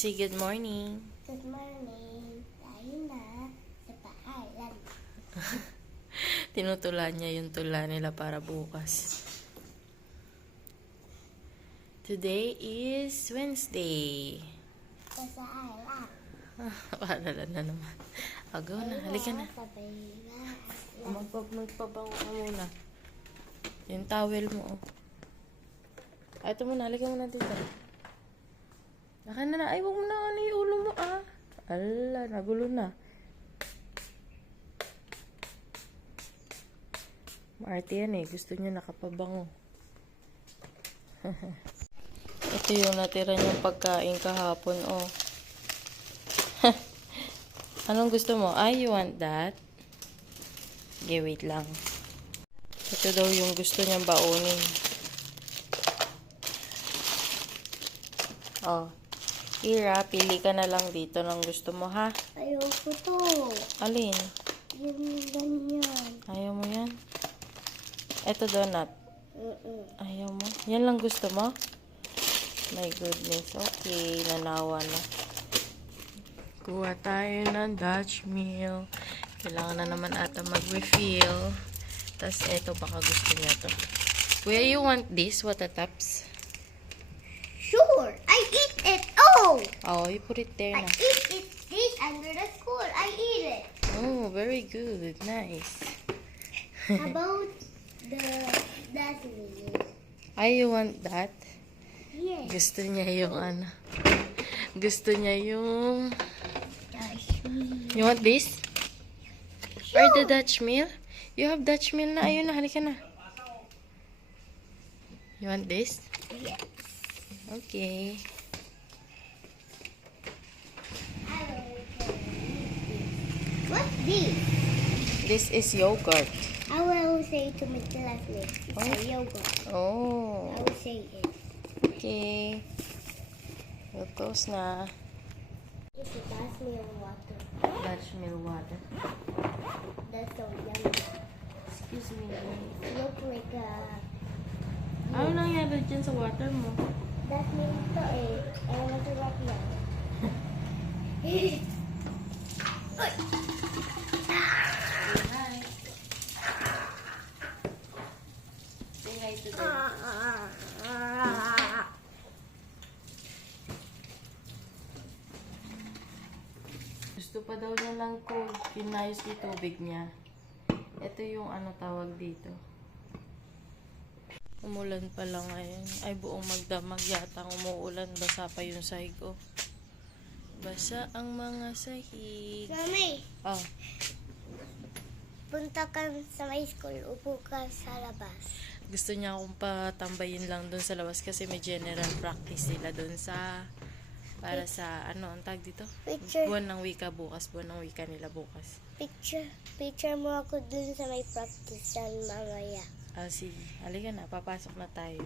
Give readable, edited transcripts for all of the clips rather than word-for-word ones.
say good morning. Good morning. Tayo na sa paalan. Tinutulan niya yung tula nila para bukas. Today is Wednesday. Sa paalan. Paalala na naman. Agaw na, halika na. Sa Magpabango ka muna. Yung towel mo, oh. Ay, ito muna, halika muna dito. Naka na. Ay, huwag mo na ano yung ulo mo, ah. Ala, nagulo na. Maarte yan eh. Gusto niya nakapabango. Ito yung natira niyang pagkain kahapon, oh. Anong gusto mo? Ay, you want that? Okay, wait lang. Ito daw yung gusto niyang baunin. Oh. Ira, pili ka na lang dito ng gusto mo, ha? Ayoko to. Alin? Yung ganyan. Ayaw mo yan? Ito, donut. Ayaw mo? Yan lang gusto mo? My goodness. Okay, nanawa na. Kuha tayo ng Dutch meal. Kailangan na naman ata mag-refill. Tapos eto, baka gusto niya to. Kuya, you want this? What the tops? Sure, I eat it. Oh, Oh, you put it there I na. eat it. This under the school. I eat it. Oh, very good. Nice. How about the dustbin? Ay, you want that? Yes. Gusto niya yung ano. Gusto niya yung... Dustbin. You want this? Or the Dutch meal? You have Dutch meal na. Ayun na, halika na. You want this? Yes. Okay. What's this? This is yogurt. I will say to my classmates, it's a yogurt. Oh. I will say it. Okay. Lutos na. It's a dustbin water. Dutch meal water. That's so yummy. Excuse me. It looks like a Ano nangyari dyan sa water mo? dustbin to eh. And masarap yan. Uy! Hi. Say hi to them. Gusto pa daw niya lang cold. Pinayos yung tubig niya. Ito yung ano tawag dito. Umulan pa lang ngayon. Ay, buong magdamag yata umuulan. Basa pa yung sahig ko. Basa ang mga sahig. Mami, Oh, punta ka sa my school. Upo ka sa labas. gusto niya akong patambayin lang doon sa labas kasi may general practice sila doon sa para sa ano ang tag dito? Picture. Buwan ng wika bukas. Buwan ng wika nila bukas. Picture mo ako dun sa may practice mamaya. Ah, sige. Halika na. Papasok na tayo.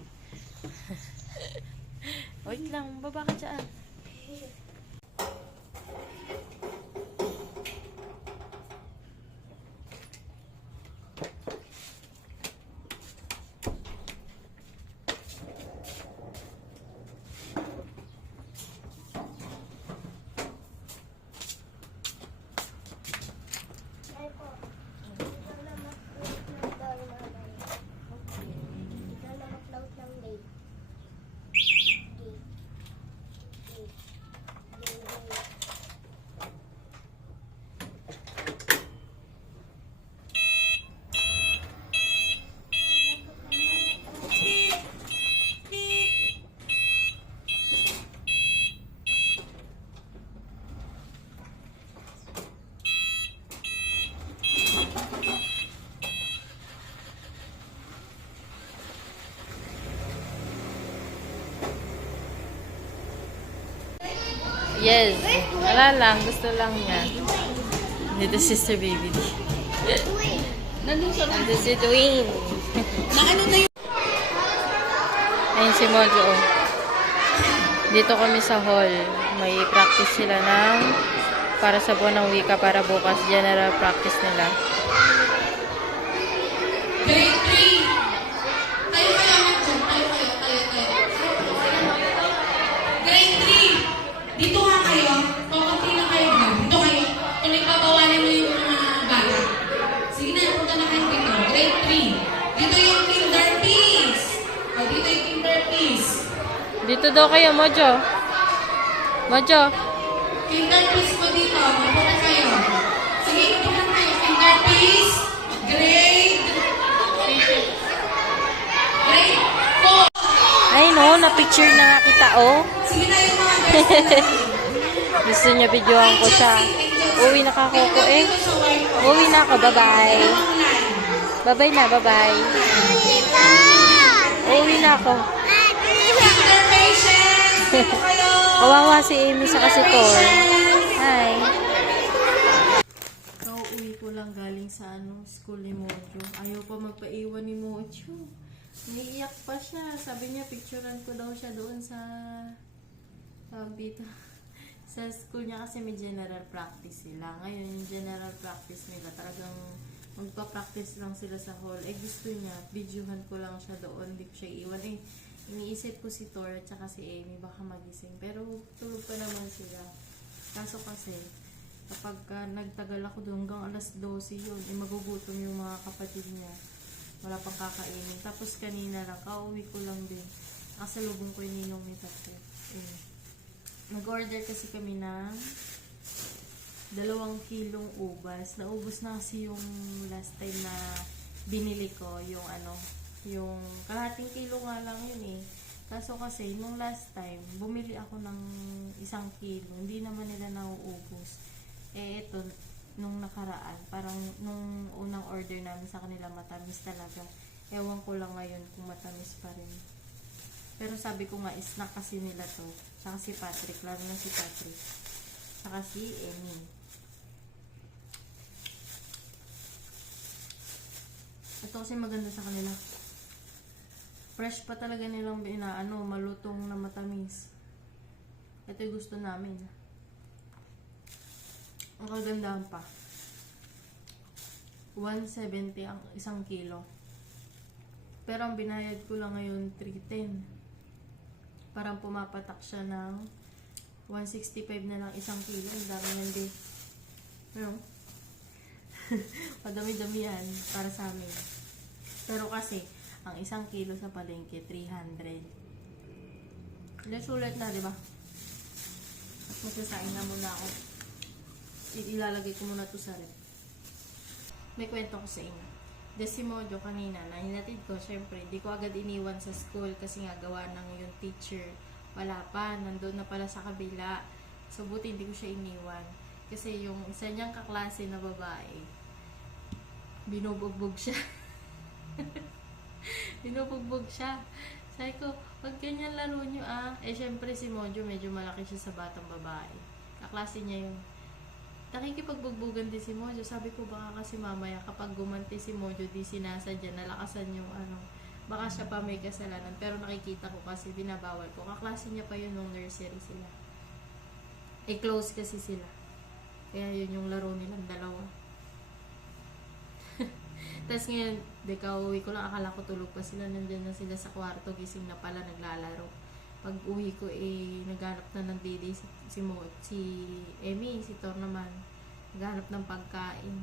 Wait lang. Baba ka dyan. Yes. Wala lang. Gusto lang niya. Dito sister baby. Nandito si Dwayne. Ayun si Mojo. Oh. Dito kami sa hall. May practice sila ng para sa buwan ng wika para bukas. General practice nila. Grade 3. Tayo kayo natin. Tayo. Grade 3. Dito Dito daw kayo, Mojo. Mojo. Finger piece po dito. Mapunta kayo. Sige, mapunta kayo. Finger piece. Grade. Grade 4. Ay no, na-picture na nga kita, oh. Sige na yung mga girls. Gusto niya videoan ko siya. Uwi na ka, Coco, eh. Uwi na ako, bye-bye. Bye-bye na, bye-bye. Uwi na ako. Finger patience. Dito kayo. Kawawa si Amy sa kasi Tor. Hi. Kauwi ko lang galing sa school ni Mojo. Ayaw pa magpaiwan ni Mojo. Umiiyak pa siya. Sabi niya, picturean ko daw siya doon sa dito. Sa school niya kasi may general practice sila. Ngayon, yung general practice nila, talagang magpa-practice lang sila sa hall. Eh, gusto niya, videohan ko lang siya doon. Hindi ko siya iiwan. Eh, iniisip ko si Tor at saka si Amy, baka magising. Pero, tulog pa naman sila. Kaso kasi, kapag nagtagal ako doon hanggang alas 12 yun, eh, magugutom yung mga kapatid niya. Wala pang kakainin. Tapos kanina lang, kauwi ko lang din. Nakasalubong ko yung ninong ni Tate. Eh. Nag-order kasi kami ng 2 kilong ubas. Naubos na kasi yung last time na binili ko. Yung kalahating kilo nga lang yun eh. Kaso kasi, nung last time, bumili ako ng 1 kilo. Hindi naman nila nauubos. Eh, ito, nung nakaraan, parang nung unang order namin sa kanila, matamis talaga. Ewan ko lang ngayon kung matamis pa rin. Pero sabi ko nga, snack kasi nila to. Tsaka si Patrick, lalo na si Patrick. Tsaka si Amy. Ito kasi maganda sa kanila. Fresh pa talaga nilang malutong na matamis. Ito yung gusto namin. Ang kagandahan pa. 170 ang 1 kilo. Pero ang binayad ko lang ngayon 310. Parang pumapatak siya ng 165 na lang 1 kilo. Ang dami yan din. Ano? Madami-dami yan para sa amin. Pero kasi, ang 1 kilo sa palengke, 300. Sulit na, di ba? At magsasain na muna ako. Ilalagay ko muna to sa rep. May kwento ko sa inyo. Si Mojo kanina, na hinatid ko, syempre, di ko agad iniwan sa school kasi nga gawa ng yung teacher. Wala pa, nandun na pala sa kabila. So, buti hindi ko siya iniwan. Kasi yung isa niyang kaklase na babae, binubugbog siya. Binubugbog siya. Sabi ko, wag ganyan laro niyo ah. Eh, syempre si Mojo, medyo malaki siya sa batang babae. Kaklase niya yung nakikipagbugbuggan din si Mojo. Sabi ko baka kasi mamaya kapag gumanti si Mojo di sinasadya, nalakasan yung baka siya pa may kasalanan. Pero nakikita ko kasi binabawal ko. Kaklase niya pa yun nung nursery sila. Eh close kasi sila. Kaya yun yung laro nilang dalawa. Tapos ngayon, kauwi ko lang, akala ko tulog pa sila. Nandyan na sila sa kwarto, gising na pala, naglalaro. Pag uwi ko, naghanap na ng dede si Amy, si Tor naman. Naghanap ng pagkain.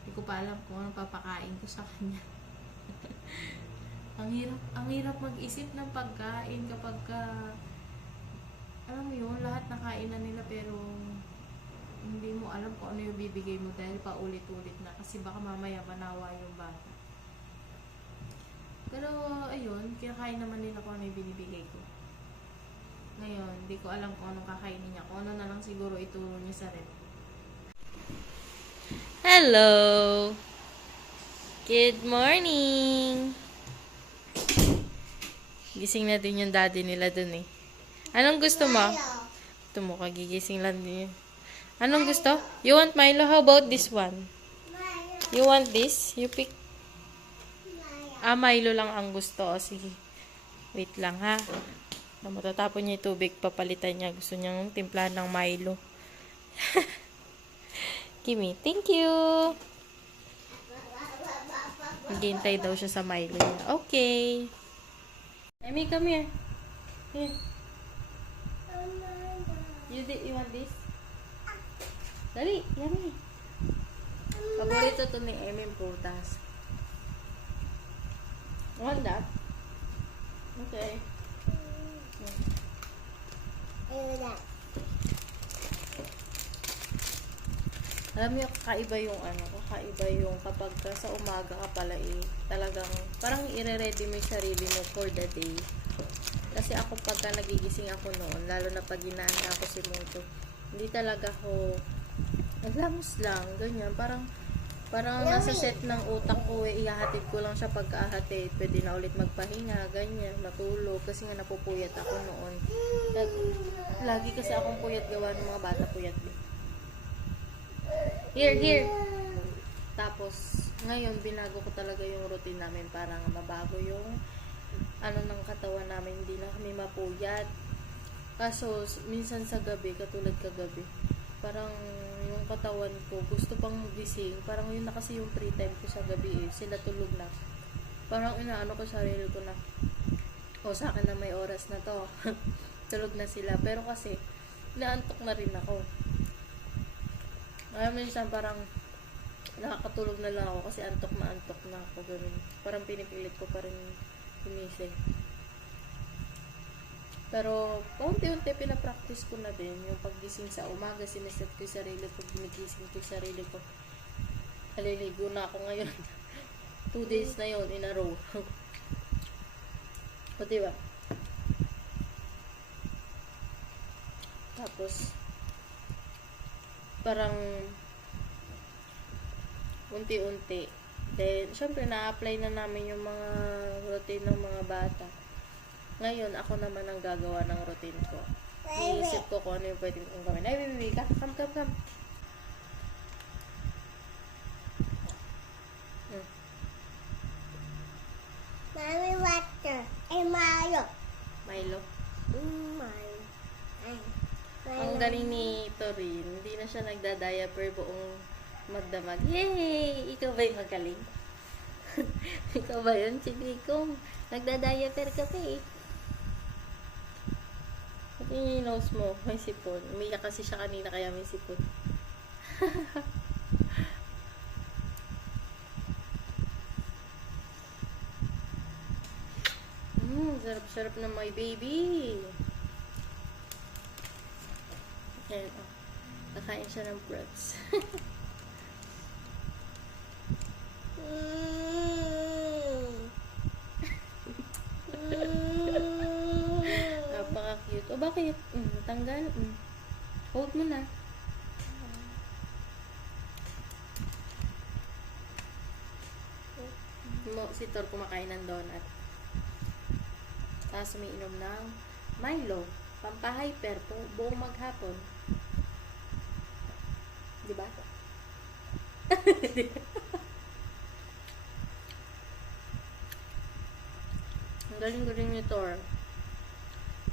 Hindi ko pa alam kung anong papakain ko sa kanya. ang hirap mag-isip ng pagkain kapag alam mo yun, lahat nakain na nila pero hindi mo alam kung ano yung bibigay mo dahil paulit-ulit na kasi baka mamaya manawa yung bata. Pero ayun, kinakain naman nila kung ano yung binibigay ko. Ngayon, hindi ko alam kung anong kakainin niya. Kung ano na lang siguro ituro niya sa rep. Hello! Good morning! Gising na din yung daddy nila dun eh. Anong gusto mo? Ito mo, kagigising lang din yun. Anong gusto? You want Milo? How about this one? You want this? You pick? Milo lang ang gusto. O, sige. Wait lang ha. Matatapon niya yung tubig, papalitan niya. Gusto niyang timplahan ng Milo. Kimi, thank you! Naghihintay daw siya sa Milo niya. Okay. Amy, come here. Here. You want this? Dali, yummy. Paborito to ni Amy prutas. Want that? Okay. Ayun. Alam mo, kakaiba yung kakaiba yung kapag sa umaga ka pala talagang parang ire-ready mo yung sarili mo for the day. Kasi ako pagka nagigising ako noon, lalo na pag inaanda ako si Moto, hindi talaga ako naglamos lang, ganyan. Parang nasa set ng utak ko ihahatid ko lang siya pagkahatid. Pwede na ulit magpahinga, ganyan, matulog. Kasi nga napupuyat ako noon. Lagi kasi akong puyat gawa ng mga bata puyat din. Here. Tapos, ngayon, binago ko talaga yung routine namin para mabago yung ng katawan namin, hindi na kami mapuyat. Kaso, minsan sa gabi, katulad kagabi, parang yung katawan ko, gusto pang magising. Parang yun na kasi yung free time ko sa gabi sila tulog na. Parang inaano ko sarili ko na, sa akin na may oras na to. Tulog na sila. Pero kasi, naantok na rin ako. Minsan parang nakakatulog na lang ako kasi antok na ako, ganun. Parang pinipilit ko pa rin gumising. Pero paunti-unti pinapractice ko na din yung paggising sa umaga. Sineset ko yung sarili ko, ginigising ko yung sarili ko. Aliligo na ako ngayon. 2 days na yun in a row. O diba? Tapos parang unti-unti. Then, syempre, na-apply na namin yung mga routine ng mga bata. Ngayon, ako naman ang gagawa ng routine ko. Iisip ko kung ano yung pwede kong gawin. Ay, baby, come. Mommy, water. Milo. Milo. Milo. Ang galing ni Torin, hindi na siya nagda-diaper buong magdamag. Yay! Ikaw ba yung magaling? Ikaw ba yun? Sige kong nagda-diaper ka pa Pati yung nose mo, may sipon. Umiyak kasi siya kanina kaya may sipon. Sarap-sarap na my baby. Ayan, nakain siya ng fruits. Napaka-cute. O, bakit? Natanggal. Hold mo na. Si Tor kumakain ng donut. Tapos umiinom ng Milo. Pampahyper po, buong maghapon. Diba? Ang galing-galing ni Tor.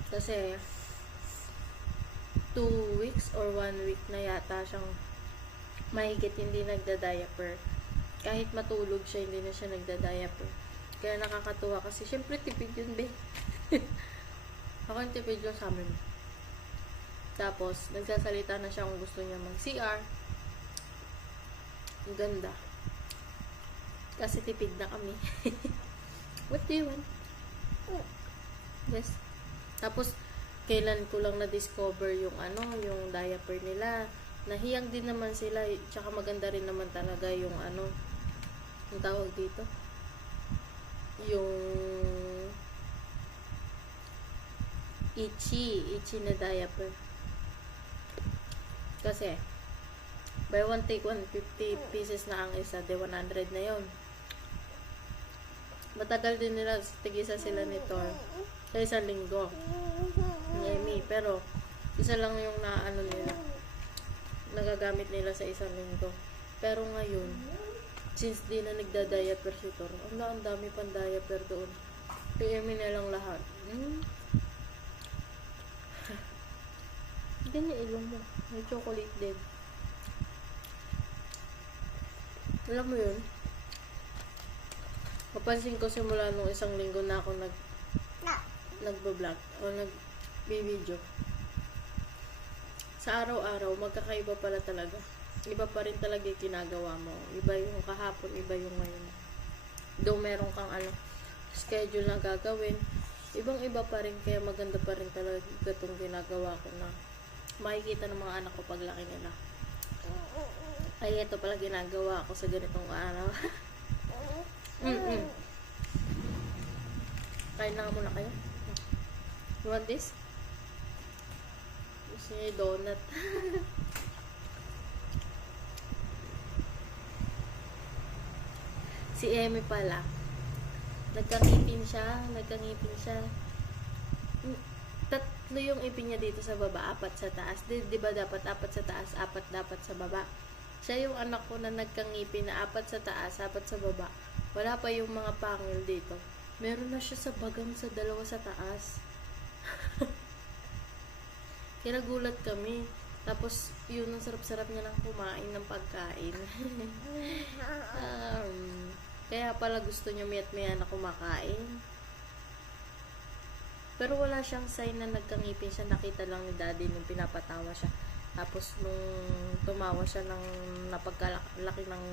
Kasi 2 weeks or 1 week na yata siyang mahigit hindi nagda-diaper. Kahit matulog siya, hindi na siya nagda-diaper. Kaya nakakatuwa kasi syempre tipid yun, be. Ako yung tipid yung sa amin. Tapos, nagsasalita na siya kung gusto niya mag-CR. Ang ganda. Kasi tipid na kami. What do you want? Yes. Tapos, kailan ko lang na-discover yung yung diaper nila. Nahiyang din naman sila. Tsaka maganda rin naman talaga yung yung tawag dito. Yung itchy na diaper. Kasi buy one take one, 50 pieces na ang isa, de 100 na yon. Matagal din nila, tigisa sila nito sa isang linggo. Yummy, pero isa lang yung nila, nagagamit nila sa isang linggo. Pero ngayon, since di na nagda-diaper si Tor, ang dami pang diaper doon. PM na lang lahat. Ganyan ilong mo. May chocolate din. Alam mo yun? Mapansin ko simula nung isang linggo na ako nagbablog o nag-video. Sa araw-araw, magkakaiba pala talaga. Iba pa rin talaga yung ginagawa mo. Iba yung kahapon, iba yung ngayon. Though meron kang schedule na gagawin, Ibang-iba pa rin, kaya maganda pa rin talaga itong ginagawa ko na makikita ng mga anak ko paglaki nila. Ay, ito pala ginagawa ko sa ganitong araw. Kain na nga muna kayo. You want this? Gusto niya yung donut. Si Emmy pala. Nagkangipin siya. Tatlo yung ipin niya dito sa baba, 4 sa taas. Di ba dapat 4 sa taas, 4 dapat sa baba? Siya yung anak ko na nagkangipin na 4 sa taas, 4 sa baba. Wala pa yung mga pangil dito. Meron na siya sa bagang sa 2 sa taas. Kinagulat kami. Tapos, yun ang sarap-sarap niya ng kumain ng pagkain. Kaya pala gusto niya miyat-maya na kumakain. Pero wala siyang sign na nagkangipin siya. Nakita lang ni daddy nung pinapatawa siya. Tapos nung tumawa siya ng napagkalaki ng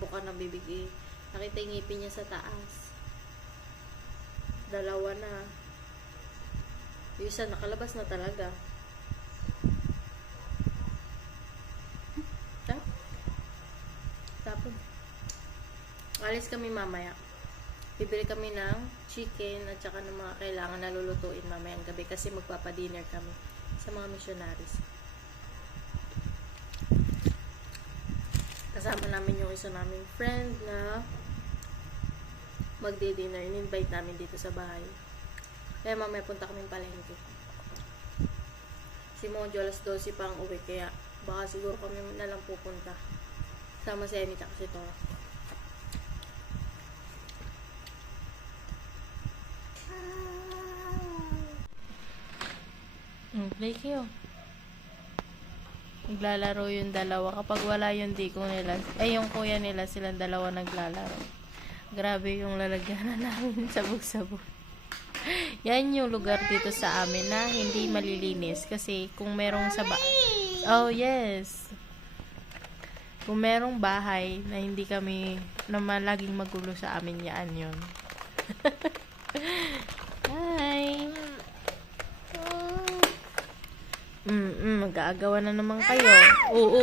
buka ng bibig, nakita yung ngipin niya sa taas. 2 na. Yung isa nakalabas na talaga. Tapos alis kami mamaya. Bibili kami ng chicken at saka ng mga kailangan na lulutuin mamayang gabi kasi magpapadinner kami sa mga missionaries. Kasama namin yung isa naming friend na magdi-dinner. In-invite namin dito sa bahay. Kaya mamaya punta kami palengke. Si Mojo alas 12 pang uwi kaya baka siguro kami na lang pupunta. Sama si Emmy at si Tora. Play kayo. Naglalaro yung dalawa. Kapag wala yung diko nila, yung kuya nila, silang dalawa naglalaro. Grabe yung lalagyanan namin sabog-sabog. Yan yung lugar dito sa amin na hindi malilinis. Kasi kung merong oh yes. Kung merong bahay na hindi kami naman laging magulo sa amin, yan yun. Hi! Mag-aagawa na naman kayo. Oo.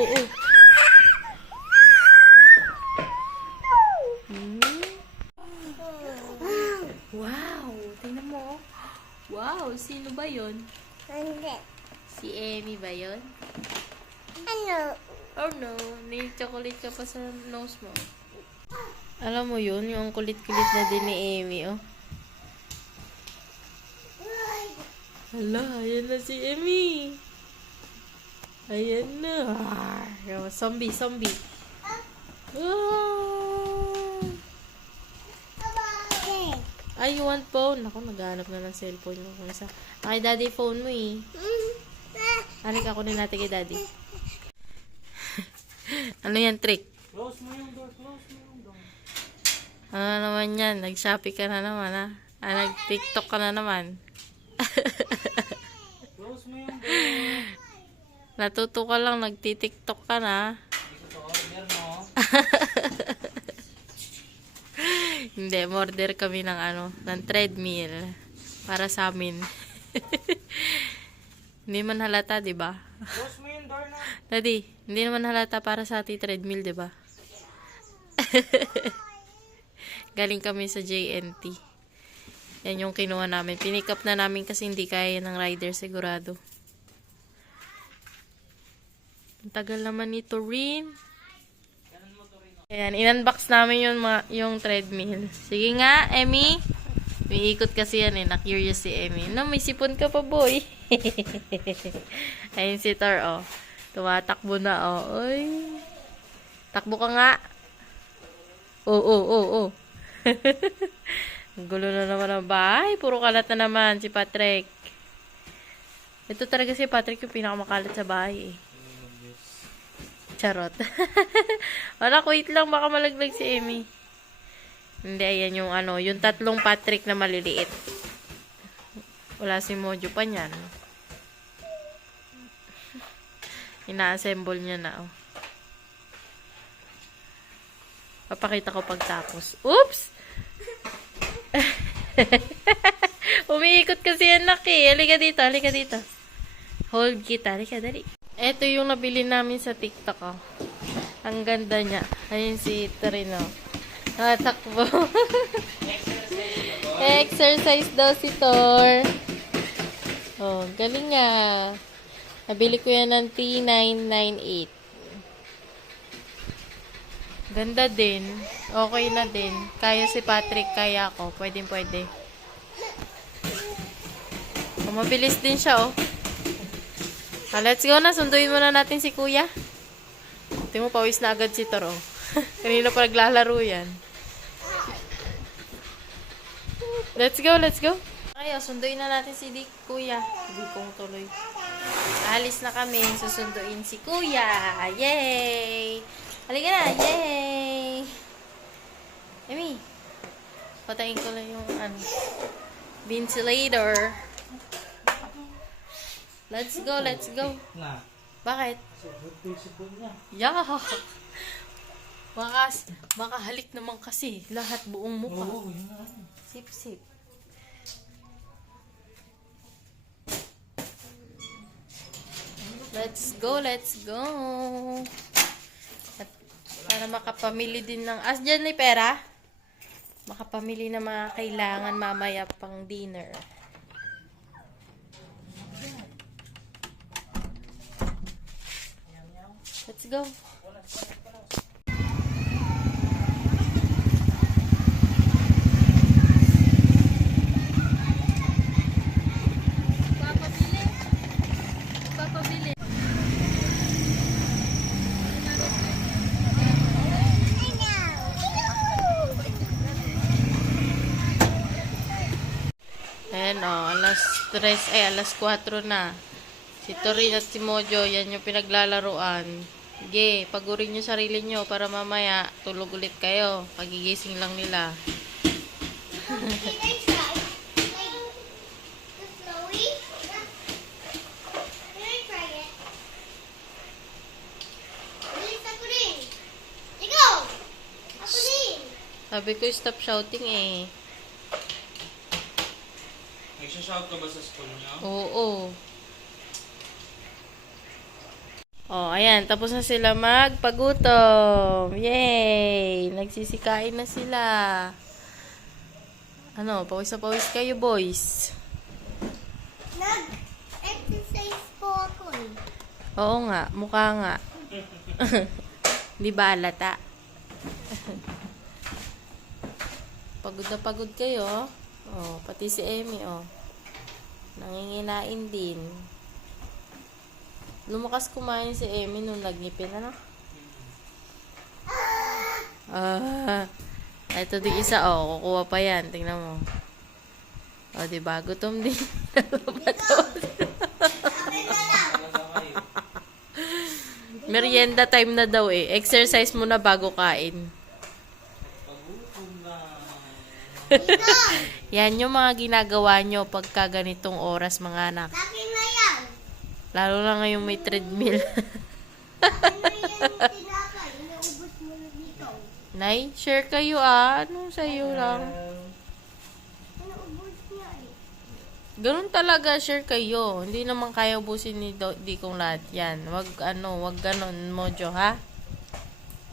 Wow! Tingnan mo. Wow! Sino ba yun? Hindi. Si Emmy ba yun? Ano? Oh no, may chocolate ka pa sa nose mo. Alam mo yun, yung kulit-kulit na din ni Emmy, oh. Hala, ayan na si Emmy. Ayan na. Zombie. Ay, you want phone? Ako, naghahanap na ng cellphone mo. Ay, daddy phone mo eh. Arik ako na natin kay daddy. Ano yan, trick? Close mo yung door. Ano naman yan? Nag-shopee ka na naman, ha? Nag-tiktok ka na naman. Close mo yung door. Natuto ka lang, nagtitiktok ka na. Dito sa order mo. Hindi, order kami ng treadmill para sa amin. Hindi man halata, 'di ba? Close mo yung door na. Daddy, hindi naman halata para sa ating treadmill, 'di ba? Galing kami sa JNT. Yan yung kinuha namin. Pinick up na namin kasi hindi kaya ng rider sigurado. Ang tagal naman nito rin. Ayan, in-unbox namin yung treadmill. Sige nga, Emmy. May ikot kasi yan eh. Na-curious si Emmy. No, may sipon ka pa, boy. Ayun si Tor, oh. Tumatakbo na, oh. Uy. Takbo ka nga. Oh. Ang gulo na naman ang bahay. Puro kalat na naman si Patrick. Ito talaga si Patrick yung pinakamakalat sa bahay eh. Charot. Wala, wait lang. Baka malaglag si Emmy. Hindi, ayan yung yung 3 Patrick na maliliit. Wala si Mojo pa niyan. Ina-assemble niya na, oh. Papakita ko pagtapos. Oops! Umiikot kasi anak eh. Halika dito, halika dito. Hold kita, halika, dali. Ito yung nabili namin sa TikTok, oh. Ang ganda niya. Ayun si Torino. Nakatakbo. Exercise daw si Tor. Oh, galing nga. Nabili ko yan ng T998. Ganda din. Okay na din. Kaya si Patrick, kaya ako. Pwede, pwede. Oh, mabilis din siya, oh. Ah, let's go na. Sunduin muna natin si Kuya. Tingnan mo, pawis na agad si Tor, oh. Kanina pa naglalaro yan. Let's go, let's go. Okay, oh, sunduin na natin si Kuya. Hindi kong tuloy. Alis na kami. Susunduin si Kuya. Yay! Halika na. Yay! Amy, patayin ko lang yung ventilator. Let's go, let's go. Na. Bakit? Sobrang principle niya. Yeah. Makahalik naman kasi. Lahat buong mukha. Oo, yun na. Sip, sip. Let's go, let's go. At para makapamili din ng... dyan may pera? Makapamili ng mga kailangan mamaya pang dinner. Let's go. Papabili. Ayan o, alas 4 na. Si Torin at si Mojo, yan yung pinaglalaruan. Sige, pagurin nyo sarili nyo para mamaya tulog ulit kayo. Pagigising lang nila. Can I try? Like, slowly? Can I try it? Bilis ako rin. Ikaw! Ako din. Sabi ko, stop shouting eh. Nagsha-shout ka ba sa school niyo? Oo. Oh, ayan. Tapos na sila magpagutom. Yay! Nagsisikain na sila. Ano, pawis na pawis kayo, boys. Nag-exercise po ako eh. Oo nga, mukha nga. Di ba alata? Pagod na pagod kayo, oh. Oh, pati si Emmy, oh. Nanginginain din. Lumakas kumain si Emmy nung nagngipin, ano? Ito din isa, oh. Kukuha pa yan. Tingnan mo. Oh, diba? Gutom din. Merienda time na daw eh. Exercise muna bago kain. Pagutom na. Yan yung mga ginagawa nyo pagka ganitong oras, mga anak. Akin na yan. Lalo na ngayong may treadmill. Akin na yan yung tinapay. Inaubos mo na dito. Nay, share kayo ah. Ano sa'yo lang? Inaubos niya eh. Ganun talaga, share kayo. Hindi naman kaya ubusin ni Dikong lahat yan. Wag ganun, Mojo, ha?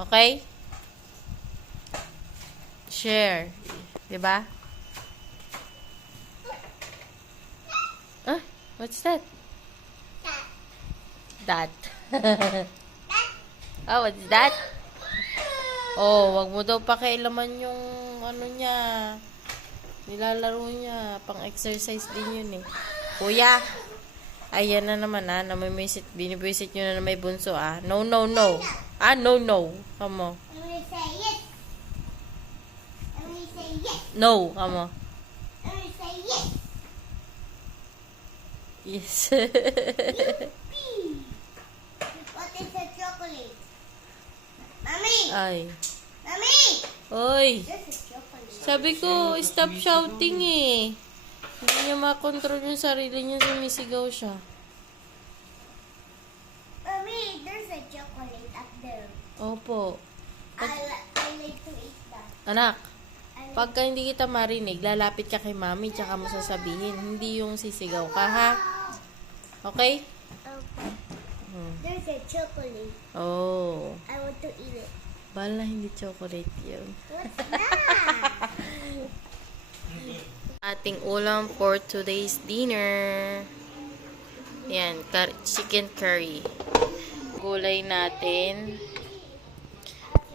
Okay? Share. Diba? Ah, what's that? That. Oh, what's that? Oh, wag mo daw pakialaman yung ano niya. Nilalaro niya. Pang-exercise din yun eh. Kuya. Ayan na naman ah. Binibisit nyo na may bunso ah. No, no, no. Ah, no, no. Kamo. I'm gonna say yes. I'm gonna say yes. No. Kamo. I'm gonna say yes. Yes. What is a chocolate? Mommy! Ay. Mommy! Oy. This is chocolate. Sabi ko, stop shouting eh. Hindi niya makontrol yung sarili niya. Sumisigaw siya. Mommy, there's a chocolate up there. Opo. I like to eat that. Anak. I Pagka hindi kita marinig, lalapit ka kay mami, tsaka mo sasabihin. Hindi yung sisigaw ka, ha? Okay? There's a chocolate. Oh. I want to eat it. Bala, hindi chocolate yun. What's that? Ating ulam for today's dinner. Yan, chicken curry. Gulay natin.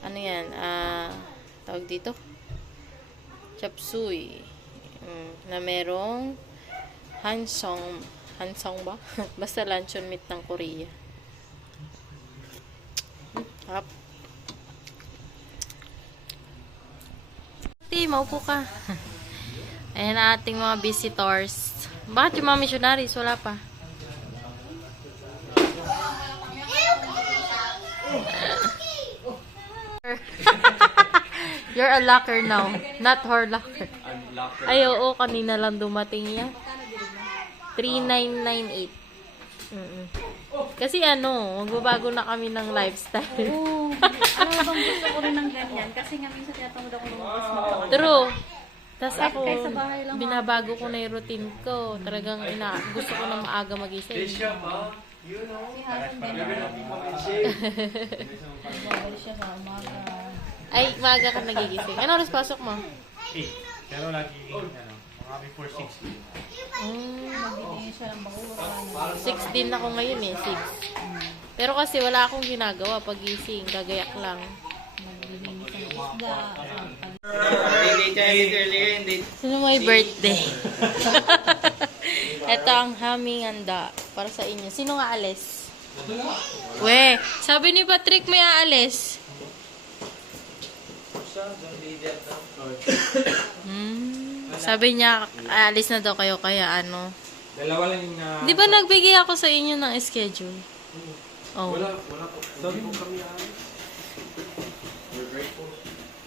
Ano yan? Tawag dito? Chapsuy. Na merong hansong ba? Basta luncheon meat ng Korea. Harap. Maupo ka. Ayan na ating mga visitors. Bakit yung mga missionaries? Wala pa. You're a locker now. Not her locker. Ay, oo. Kanina lang dumating yan. 3998. Kasi magbabago na kami ng lifestyle. Oo. Alam mo bang gusto ko rin ng ganyan? Kasi nga minsan tinatamad ako lumabas magkakaroon. True. Tapos ako, kahit sa bahay lang, binabago ko na yung routine ko. Talagang gusto ko na maaga magising. Si Hasan din. Nagbabalik siya sa umaga. Ay, maaga ka nagigising. Ano oras pasok mo? 8. Pero lagi, mga before 6. Nagbibigay siya ng bakura. 6 din ako ngayon 6. Pero kasi wala akong ginagawa pag gising. Gagayak lang. Naglilinis ng isda. Sino may birthday? Ito ang haming handa para sa inyo. Sino nga alis? We, sabi ni Patrick may aalis. Sabi niya, aalis na daw kayo, kaya ano. Dalawa lang yung na... Di ba nagbigay ako sa inyo ng schedule? Oh. Wala po. Sabi mo kami aalis.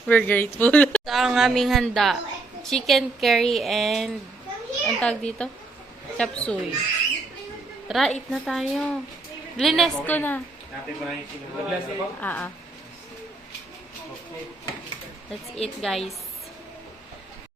We're grateful. Ito ang aming handa. Chicken curry and ang tawag dito? Chapsuy. Tara, eat na tayo. Blines ko na. Natin mo na yung sinunod. Let's eat, guys.